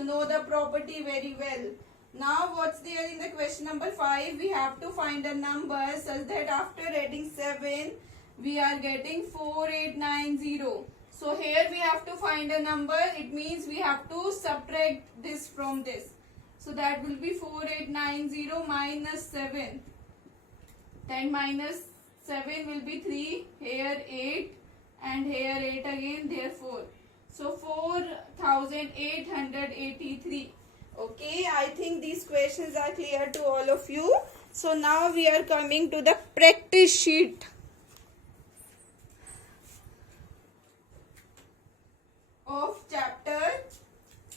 You know the property very well. Now what's there in the question number 5? We have to find a number such that after adding 7, we are getting 4890. So here we have to find a number. It means we have to subtract this from this. So that will be 4890 minus 7. Then minus 7 will be 3. Here 8 and here 8 again. Therefore, so 4883. Okay, I think these questions are clear to all of you. So now we are coming to the practice sheet of chapter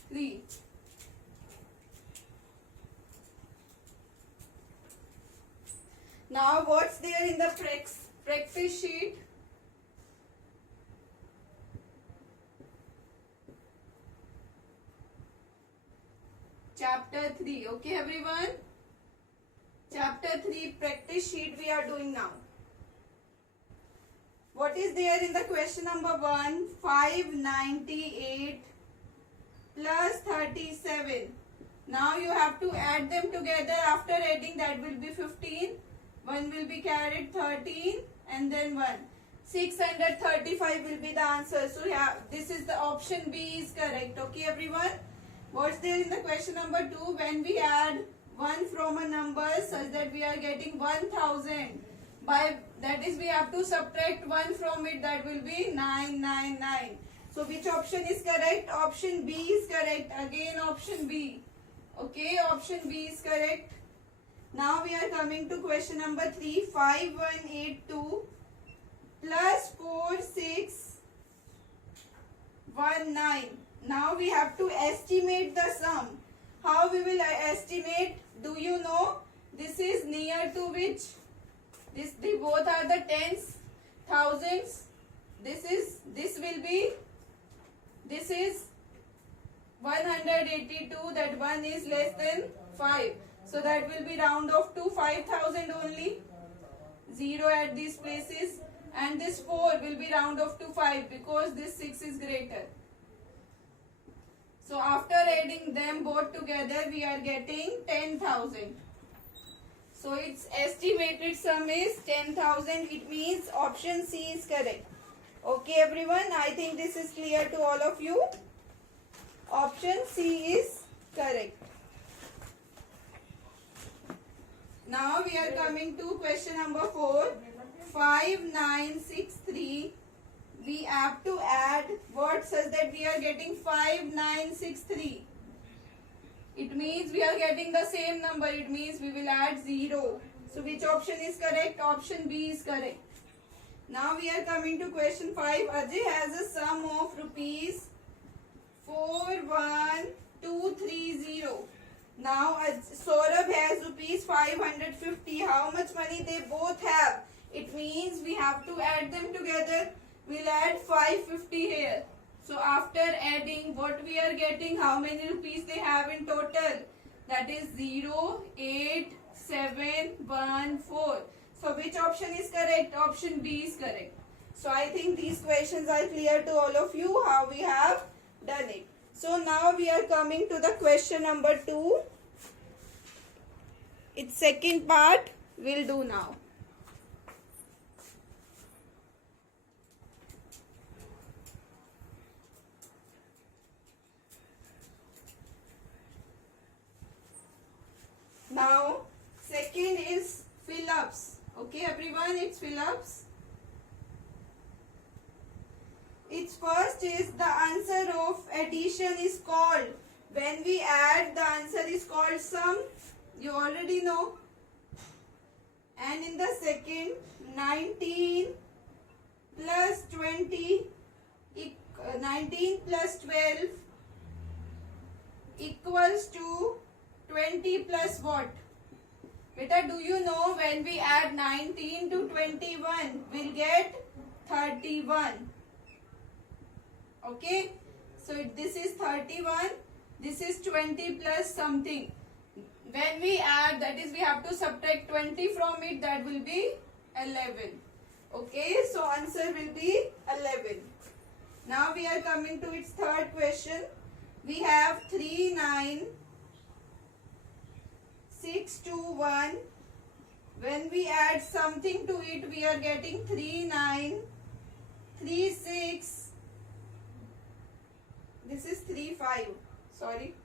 3. Now what's there in the practice sheet? Chapter 3. Okay everyone? Chapter 3 practice sheet we are doing now. What is there in the question number 1? 598 plus 37. Now you have to add them together. After adding, that will be 15. 1 will be carried, 13, and then 1. 635 will be the answer. So yeah, this is the option B is correct. Okay everyone? What's there in the question number 2? When we add 1 from a number such that we are getting 1000. By that is we have to subtract 1 from it. That will be 999. So which option is correct? Option B is correct. Again option B. Okay, option B is correct. Now we are coming to question number 3. 5182 plus 4619. Now we have to estimate the sum. How we will estimate? Do you know? This is near to which? They both are the tens, thousands. This is 182. That 1 is less than 5. So that will be round off to 5000 only. 0 at these places. And this 4 will be round off to 5 because this 6 is greater. So after adding them both together, we are getting 10,000. So its estimated sum is 10,000. It means option C is correct. Okay everyone, I think this is clear to all of you. Option C is correct. Now we are coming to question number 4. 5963. We have to add what such that we are getting 5963. It means we are getting the same number. It means we will add 0. So which option is correct? Option B is correct. Now we are coming to question 5. Ajay has a sum of rupees 41230. Now Saurabh has rupees 550. How much money they both have? It means we have to add them together. We'll add 550 here. So after adding what we are getting, how many rupees they have in total? That is 08714. So which option is correct? Option B is correct. So I think these questions are clear to all of you how we have done it. So now we are coming to the question number 2. Its second part we'll do now. Now, second is fill-ups. Okay, everyone, it's fill-ups. Its first is the answer of addition is called. When we add, the answer is called sum. You already know. And in the second, 19 plus 20, 19 plus 12 equals to 20 plus what? Beta, do you know when we add 19 to 21, we'll get 31. Okay. So this is 31. This is 20 plus something. When we add, that is we have to subtract 20 from it. That will be 11. Okay. So answer will be 11. Now we are coming to its third question. We have 39621. When we add something to it, we are getting 3936. This is 35. Sorry.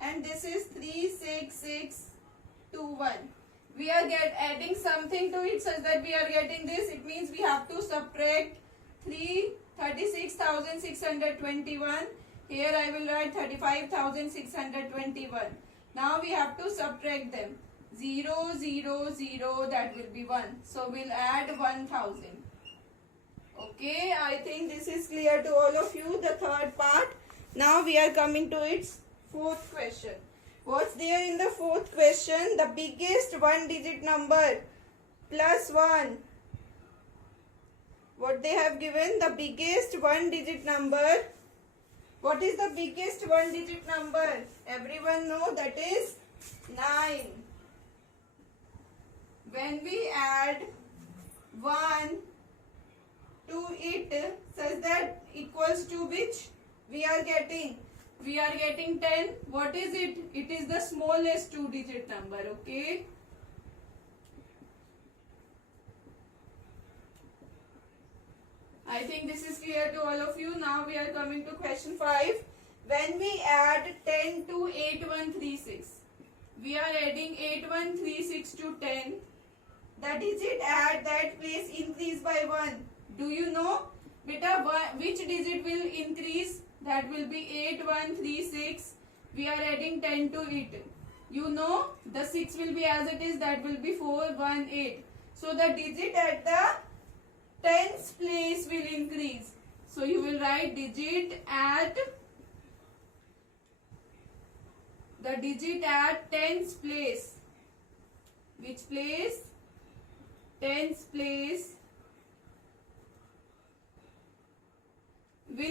And this is 36621. We are adding something to it such that we are getting this. It means we have to subtract 36,621. Here I will write 35,621. Now we have to subtract them. 0, 0, 0, that will be 1. So we'll add 1000. Okay, I think this is clear to all of you, the third part. Now we are coming to its fourth question. What's there in the fourth question? The biggest one digit number plus 1. What they have given? The biggest one digit number. What is the biggest one digit number? Everyone know that is 9. When we add 1 to it such that equals to which we are getting 10. What is it? It is the smallest two digit number. Okay. I think this is clear to all of you. Now we are coming to question 5. When we add 10 to 8136, we are adding 8136 to 10. The digit at that place increase by 1. Do you know? Beta, which digit will increase? That will be 8136. We are adding 10 to it. You know, the 6 will be as it is. That will be 418. So the digit at the tens place will increase. So you will write digit at tens place. Which place? Tens place will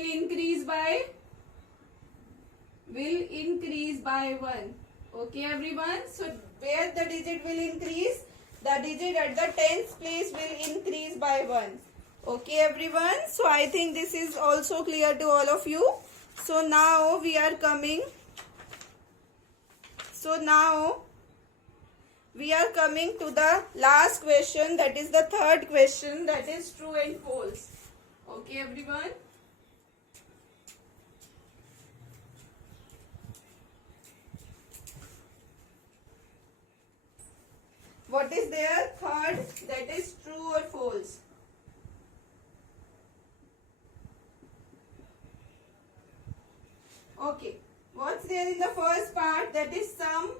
increase by 1. Okay everyone, so where the digit will increase? The digit at the tens place will increase by 1. Okay everyone, so I think this is also clear to all of you. So now we are coming to the last question, that is the third question, that is true and false. Okay everyone. What is there? Third, that is true or false. Okay. What's there in the first part? That is sum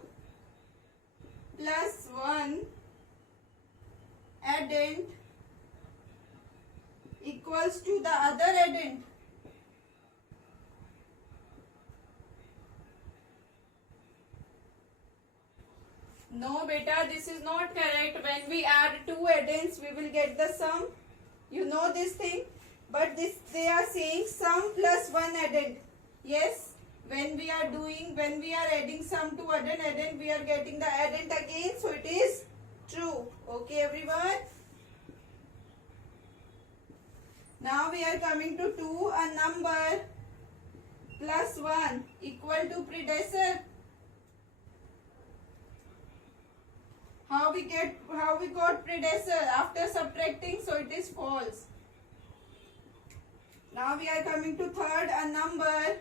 plus 1 addend equals to the other addend. No beta, this is not correct. When we add two addends, we will get the sum. You know this thing. But this they are saying sum plus 1 addend. Yes, when we are adding sum to addend, we are getting the addend again. So it is true. Okay everyone. Now we are coming to 2. A number plus 1 equal to predecessor. How we got predecessor? After subtracting, so it is false. Now we are coming to third. A number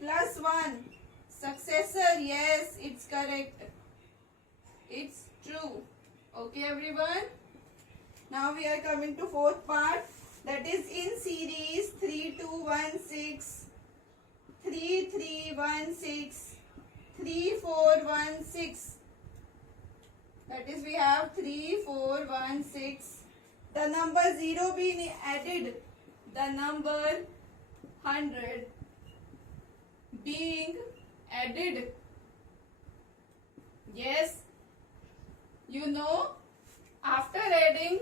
plus 1 successor. Yes, it's correct. It's true. Okay everyone. Now we are coming to fourth part, that is in series 3216, 3316, 3416. That is we have 3416. The number 0 being added, the number 100 being added. Yes, you know, after adding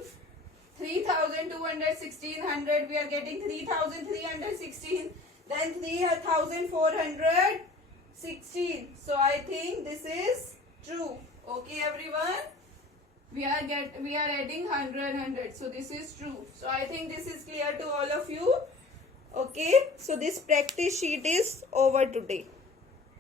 3216, we are getting 3316, then 3416. So I think this is true. Okay everyone, we are adding 100. So this is true. So I think this is clear to all of you. Okay, so this practice sheet is over today.